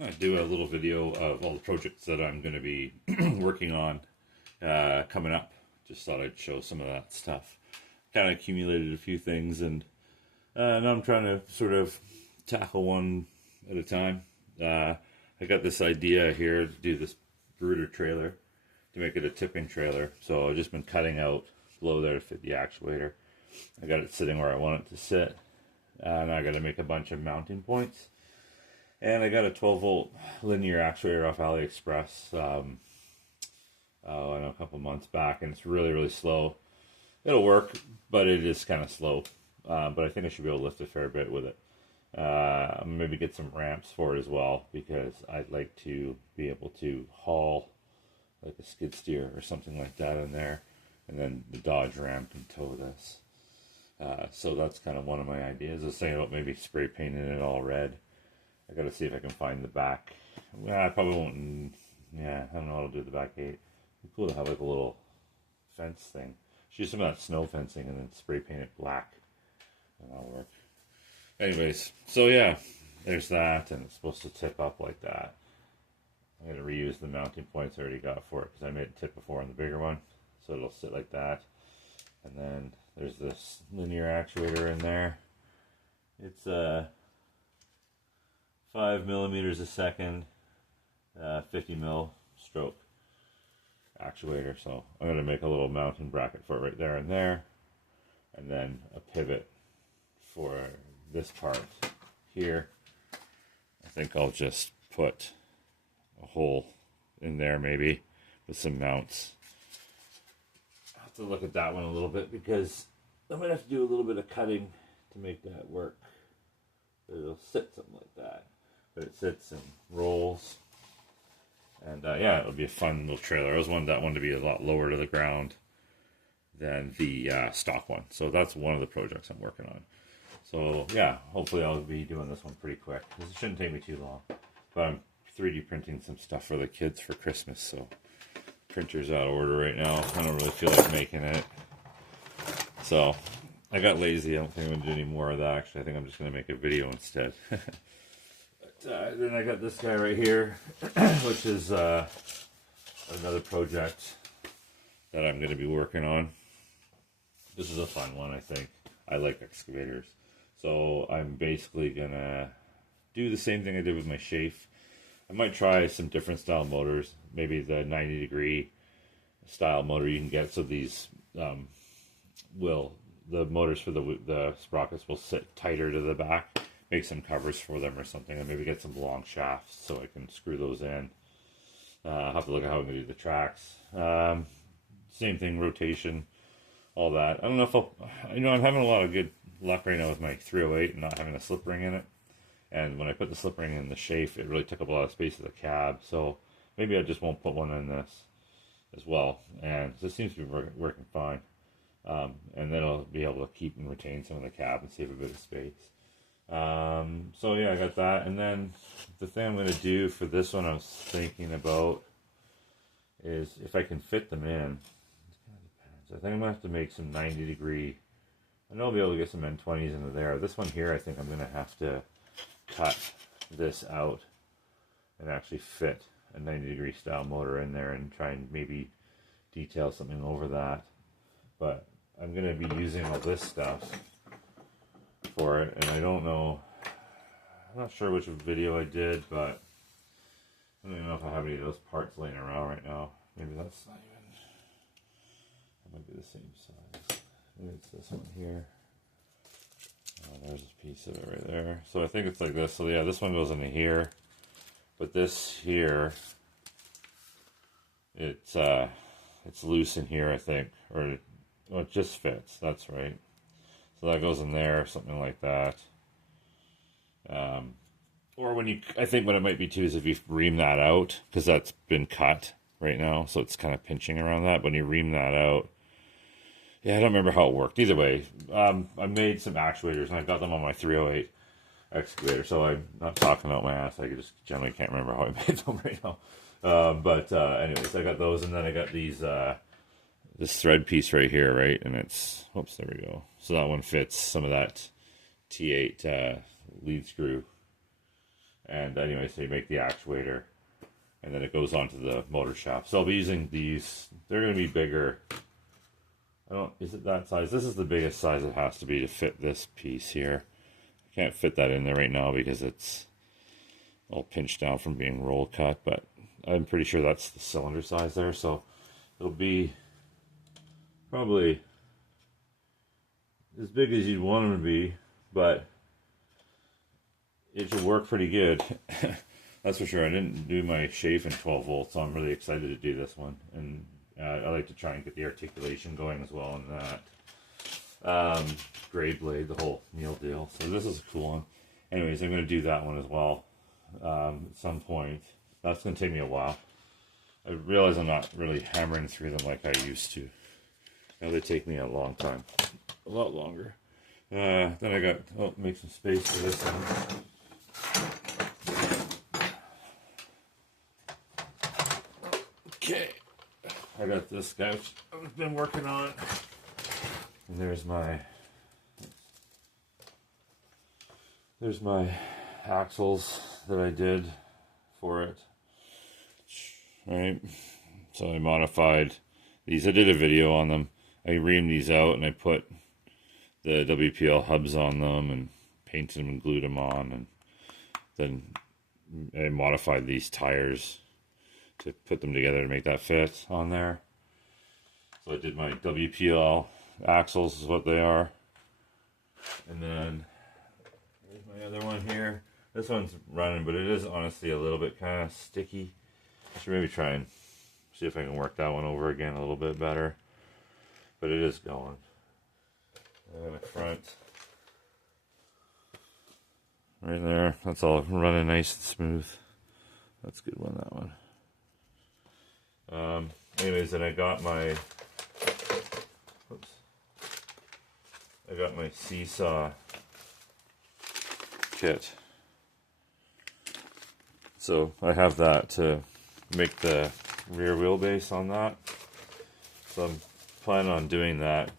I do a little video of all the projects that I'm going to be working on coming up. Just thought I'd show some of that stuff. Kind of accumulated a few things, and now I'm trying to sort of tackle one at a time. I got this idea here to do this brooder trailer to make it a tipping trailer. So I've just been cutting out below there to fit the actuator. I got it sitting where I want it to sit, and I got to make a bunch of mounting points. And I got a 12-volt linear actuator off AliExpress, I know, a couple months back, and it's really, really slow. It'll work, but it is kind of slow. But I think I should be able to lift a fair bit with it. Maybe get some ramps for it as well, because I'd like to be able to haul like a skid steer or something like that in there, and then the Dodge Ram can tow this. So that's kind of one of my ideas. I was thinking about maybe spray painting it all red. I gotta see if I can find the back. Well, I probably won't. Yeah, I don't know how to do the back gate. It'd be cool to have like a little fence thing. Use some of that snow fencing and then spray paint it black. And that'll work. Anyways, so yeah, there's that, and it's supposed to tip up like that. I'm gonna reuse the mounting points I already got for it because I made it tip before on the bigger one, so it'll sit like that. And then there's this linear actuator in there. It's 5 millimeters a second, 50 mil stroke actuator. So I'm going to make a little mounting bracket for it right there, and then a pivot for this part here. I think I'll just put a hole in there maybe with some mounts. I'll have to look at that one a little bit because I might have to do a little bit of cutting to make that work. But it'll sit something like that. But it sits and rolls. And yeah, it'll be a fun little trailer. I always wanted that one to be a lot lower to the ground than the stock one. So that's one of the projects I'm working on. So yeah, hopefully I'll be doing this one pretty quick. This shouldn't take me too long. But I'm 3D printing some stuff for the kids for Christmas. So printer's out of order right now. I don't really feel like making it. So I got lazy. I don't think I'm going to do any more of that. Actually, I think I'm just going to make a video instead. Then I got this guy right here, which is another project that I'm going to be working on. This is a fun one, I think. I like excavators. So I'm basically going to do the same thing I did with my Chafe. I might try some different style motors. Maybe the 90-degree style motor you can get. So these the motors for the sprockets will sit tighter to the back. Make some covers for them or something, and maybe get some long shafts so I can screw those in. I'll have to look at how I'm going to do the tracks. Same thing, rotation, all that. I don't know if I'm having a lot of good luck right now with my 308 and not having a slip ring in it. And when I put the slip ring in the Chafe, it really took up a lot of space of the cab. So maybe I just won't put one in this as well. And so it seems to be working fine. And then I'll be able to keep and retain some of the cab and save a bit of space. So yeah, I got that. And then the thing I'm going to do for this one I was thinking about is if I can fit them in. It kind of depends. I think I'm going to have to make some 90-degree. I know I'll be able to get some N20s into there. This one here, I think I'm going to have to cut this out and actually fit a 90-degree style motor in there and try and maybe detail something over that. But I'm going to be using all this stuff for it, and I don't know, I'm not sure which video I did, but I don't even know if I have any of those parts laying around right now. Maybe that's not even, that might be the same size. Maybe it's this one here. Oh, there's a piece of it right there. So I think it's like this. So yeah, this one goes into here, but this here, it's loose in here, I think, or it just fits. That's right. So that goes in there, something like that. Or I think what it might be too is if you ream that out, because that's been cut right now, so it's kind of pinching around that. When you ream that out, yeah, I don't remember how it worked. Either way, I made some actuators, and I got them on my 308 excavator, so I'm not talking out my ass. I just generally can't remember how I made them right now. Anyways, I got those, and then I got these... this thread piece right here, right? And it's, oops, there we go. So that one fits some of that T8 lead screw And anyway, so you make the actuator, and then it goes onto the motor shaft. So I'll be using these. They're going to be bigger. Is it that size? This is the biggest size it has to be to fit this piece here. I can't fit that in there right now because it's all pinched down from being roll cut, but I'm pretty sure that's the cylinder size there. So it'll be probably as big as you'd want them to be, but it should work pretty good. That's for sure. I didn't do my shave in 12 volts, so I'm really excited to do this one. And I like to try and get the articulation going as well in that. Grade blade, the whole meal deal. So this is a cool one. Anyways, I'm going to do that one as well at some point. That's going to take me a while. I realize I'm not really hammering through them like I used to. Now they take me a long time. A lot longer. Then I got, make some space for this one. Okay, I got this guy which I've been working on, and there's my axles that I did for it. Right, so I modified these. I did a video on them. I reamed these out and I put the WPL hubs on them and painted them and glued them on, and then I modified these tires to put them together to make that fit on there. So I did my WPL axles is what they are. And then there's my other one here. This one's running, but it is honestly a little bit kind of sticky. I should maybe try and see if I can work that one over again a little bit better. But it is going. And the front. Right there. That's all running nice and smooth. That's a good one, that one. Anyways, then I got my seesaw kit. So I have that to make the rear wheelbase on that. So I'm planning on doing that.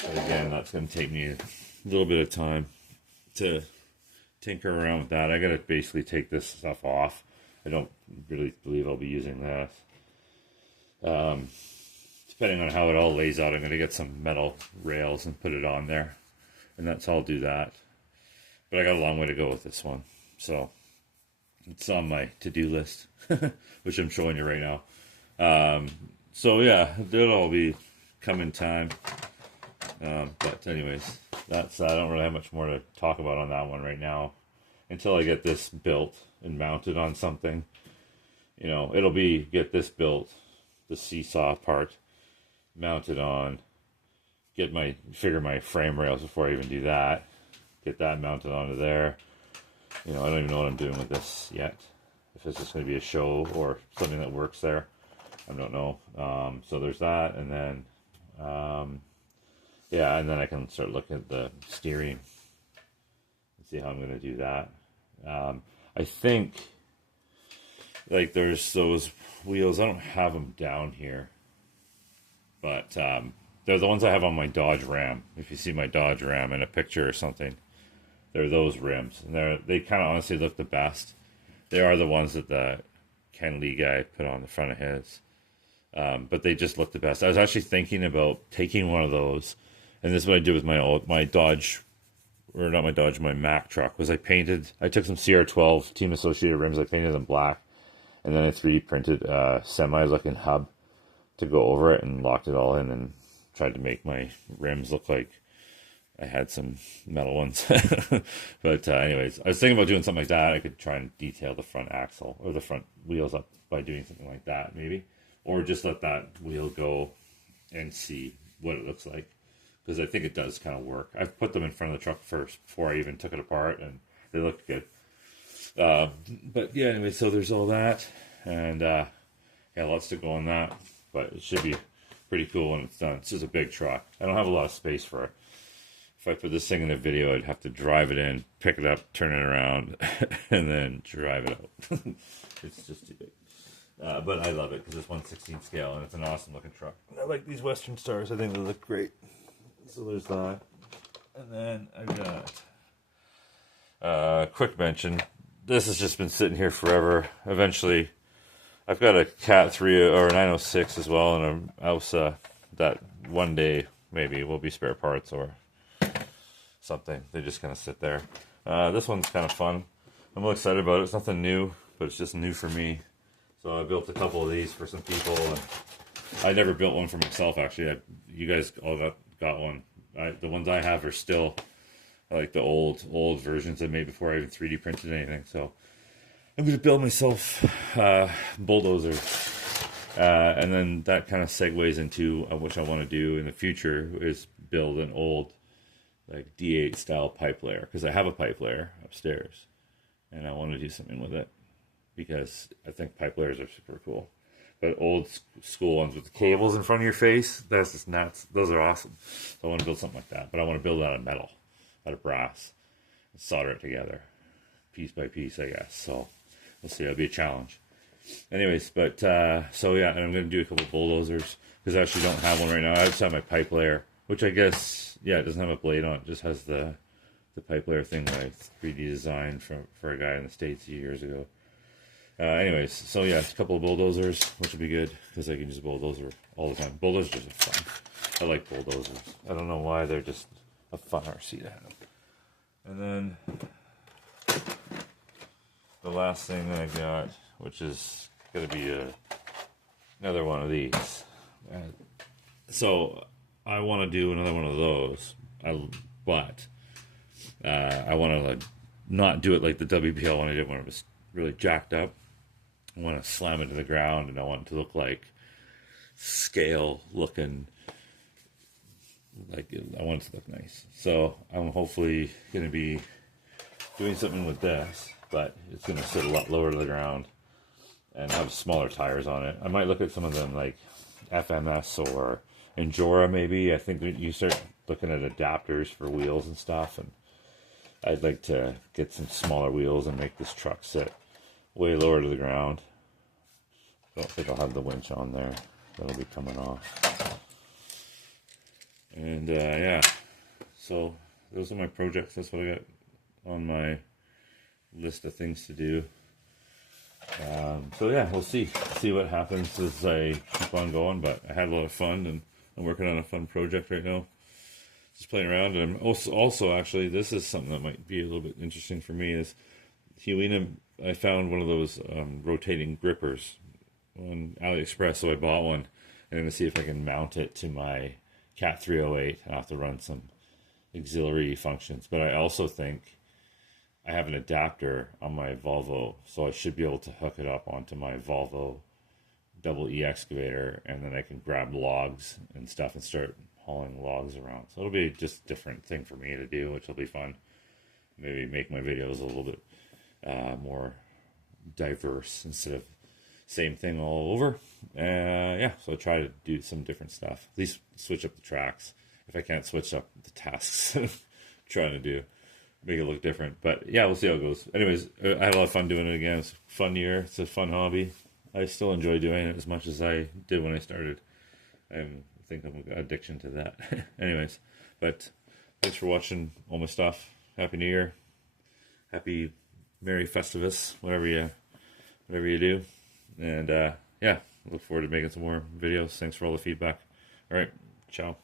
But again, that's going to take me a little bit of time to tinker around with that. I got to basically take this stuff off. I don't really believe I'll be using this. Depending on how it all lays out, I'm going to get some metal rails and put it on there, and that's how I'll do that. But I got a long way to go with this one, so it's on my to-do list, which I'm showing you right now. So yeah, that'll all be coming time. But anyways, that's I don't really have much more to talk about on that one right now until I get this built and mounted on something. You know, it'll be get this built, the seesaw part mounted on, figure my frame rails before I even do that, get that mounted onto there. You know, I don't even know what I'm doing with this yet, if it's just going to be a show or something that works there. I don't know. So there's that, and then yeah, and then I can start looking at the steering and see how I'm going to do that. I think like there's those wheels, I don't have them down here, but they're the ones I have on my Dodge Ram. If you see my Dodge Ram in a picture or something, they're those rims, and they kind of honestly look the best. They are the ones that the Ken Lee guy put on the front of his, but they just look the best. I was actually thinking about taking one of those, and this is what I did with my Dodge, or not my Dodge, my Mack truck, was I took some CR12 Team Associated rims, I painted them black, and then I 3D printed a semi-looking hub to go over it and locked it all in and tried to make my rims look like I had some metal ones. But anyways, I was thinking about doing something like that. I could try and detail the front axle or the front wheels up by doing something like that maybe. Or just let that wheel go and see what it looks like. Because I think it does kind of work. I've put them in front of the truck first before I even took it apart, and they looked good. But yeah, anyway, so there's all that. And yeah, lots to go on that. But it should be pretty cool when it's done. It's just a big truck. I don't have a lot of space for it. If I put this thing in the video, I'd have to drive it in, pick it up, turn it around, and then drive it out. It's just too big. But I love it because it's 1/16 scale, and it's an awesome looking truck. I like these Western Stars. I think they look great. So there's that. And then I've got quick mention. this has just been sitting here forever. Eventually, I've got a Cat 3 or 906 as well, and a Ausa that one day maybe will be spare parts or something. They just kind of sit there. This one's kind of fun. I'm really excited about it. It's nothing new, but it's just new for me. So I built a couple of these for some people. And I never built one for myself, actually. You guys all got one. The ones I have are still like the old versions I made before I even 3D printed anything. So I'm going to build myself bulldozer. And then that kind of segues into what I want to do in the future is build an old like D8 style pipe layer, because I have a pipe layer upstairs and I want to do something with it because I think pipe layers are super cool. But old school ones with the cables in front of your face, that's just nuts. Those are awesome. So I want to build something like that, but I want to build it out of metal, out of brass, and solder it together piece by piece, I guess. So we'll see. It'll be a challenge. Anyways, but so yeah, and I'm going to do a couple of bulldozers because I actually don't have one right now. I just have my pipe layer, which I guess, yeah, it doesn't have a blade on it. It just has the pipe layer thing that I 3D designed for a guy in the States years ago. Anyways, so yeah, a couple of bulldozers, which will be good because I can use a bulldozer all the time. Bulldozers are fun. I like bulldozers. I don't know why, they're just a fun RC to have. And then the last thing I got, which is going to be another one of these. So I want to do another one of those, but I want to like not do it like the WPL one I did when it was really jacked up. I want to slam it to the ground, and I want it to look like scale looking. Like I want it to look nice. So I'm hopefully going to be doing something with this, but it's going to sit a lot lower to the ground and have smaller tires on it. I might look at some of them like FMS or Endura maybe. I think you start looking at adapters for wheels and stuff, and I'd like to get some smaller wheels and make this truck sit way lower to the ground. I don't think I'll have the winch on there. That'll be coming off. And yeah, so those are my projects. That's what I got on my list of things to do. So yeah, we'll see what happens as I keep on going, but I had a lot of fun, and I'm working on a fun project right now, just playing around. And I'm also actually, this is something that might be a little bit interesting for me, is Helena. I found one of those rotating grippers on AliExpress, so I bought one, and I'm going to see if I can mount it to my Cat 308. I'll have to run some auxiliary functions, but I also think I have an adapter on my Volvo, so I should be able to hook it up onto my Volvo double E excavator, and then I can grab logs and stuff and start hauling logs around. So it'll be just a different thing for me to do, which will be fun. Maybe make my videos a little bit more diverse instead of same thing all over. Yeah, so I'll try to do some different stuff. At least switch up the tracks. If I can't switch up the tasks I'm trying to do, make it look different. But yeah, we'll see how it goes. Anyways, I had a lot of fun doing it again. It's a fun year. It's a fun hobby. I still enjoy doing it as much as I did when I started. I think I'm an addiction to that. Anyways, but thanks for watching all my stuff. Happy New Year. Happy Merry Festivus, whatever you do. And yeah, look forward to making some more videos. Thanks for all the feedback. All right, ciao.